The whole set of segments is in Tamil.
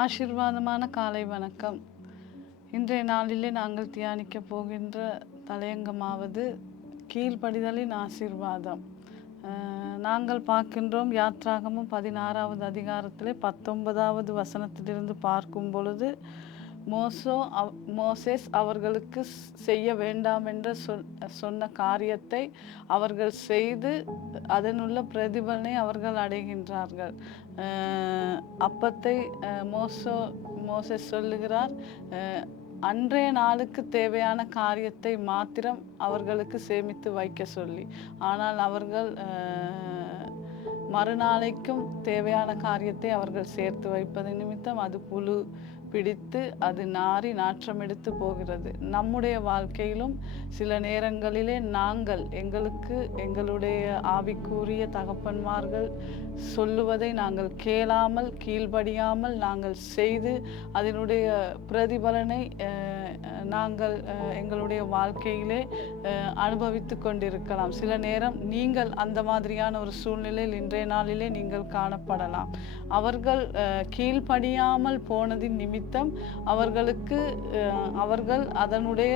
ஆசீர்வாதமான காலை வணக்கம். இன்றைய நாளிலே நாங்கள் தியானிக்க போகின்ற தலையங்கமாவது கீழ்ப்படிதலின் ஆசீர்வாதம். நாங்கள் பார்க்கின்றோம் யாத்ராகமும் 16வது அதிகாரத்திலே 19வது வசனத்திலிருந்து பார்க்கும் பொழுது மோசேஸ் அவர்களுக்கு செய்ய வேண்டாம் என்று சொன்ன காரியத்தை அவர்கள் செய்து அதனுள்ள பிரதிபலனை அவர்கள் அடைகின்றார்கள். அப்பத்தை மோசேஸ் சொல்லுகிறார், அன்றைய நாளுக்கு தேவையான காரியத்தை மாத்திரம் அவர்களுக்கு சேமித்து வைக்க சொல்லி. ஆனால் அவர்கள் மறுநாளைக்கும் தேவையான காரியத்தை அவர்கள் சேர்த்து வைப்பது நிமித்தம் அது புழு பிடித்து அது நாறி நாற்றம் எடுத்து போகிறது. நம்முடைய வாழ்க்கையிலும் சில நேரங்களிலே நாங்கள் எங்களுடைய ஆவிக்குரிய தகப்பன்மார்கள் சொல்லுவதை நாங்கள் கேளாமல் கீழ்ப்படியாமல் நாங்கள் செய்து அதனுடைய பிரதிபலனை நாங்கள் எங்களுடைய வாழ்க்கையிலே அனுபவித்து கொண்டிருக்கலாம். சில நேரம் நீங்கள் அந்த மாதிரியான ஒரு சூழ்நிலையில் இன்றைய நாளிலே நீங்கள் காணப்படலாம். அவர்கள் கீழ்ப்படியாமல் போனதின் நிமித்தம் அவர்கள் அதனுடைய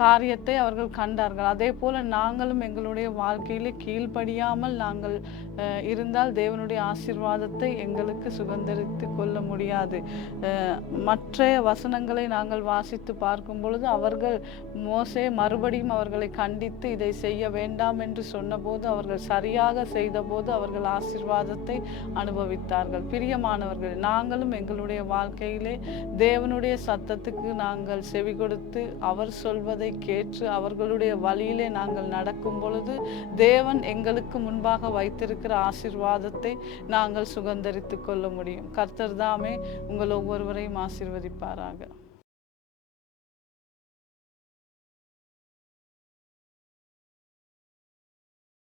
காரியத்தை அவர்கள் கண்டார்கள். அதே போல நாங்களும் எங்களுடைய வாழ்க்கையிலே கீழ்ப்படியாமல் நாங்கள் இருந்தால் தேவனுடைய ஆசீர்வாதத்தை எங்களுக்கு சுதந்திரித்து கொள்ள முடியாது. மற்ற வசனங்களை நாங்கள் வாசித்து பார்க்கும் பொழுது மோசே மறுபடியும் அவர்களை கண்டித்து இதை செய்ய வேண்டாம் என்று சொன்னபோது அவர்கள் சரியாக செய்தபோது அவர்கள் ஆசீர்வாதத்தை அனுபவித்தார்கள். பிரியமானவர்கள், நாங்களும் எங்களுடைய வாழ்க்கையிலே தேவனுடைய சத்தத்துக்கு நாங்கள் செவி கொடுத்து அவர் சொல்வதை கேட்டு அவர்களுடைய வழியிலே நாங்கள் நடக்கும் பொழுது தேவன் எங்களுக்கு முன்பாக வைத்திருக்கிற ஆசீர்வாதத்தை நாங்கள் சுதந்தரித்து கொள்ள முடியும். கர்த்தர் தாமே உங்கள் ஒவ்வொருவரையும் ஆசீர்வதிப்பாராக.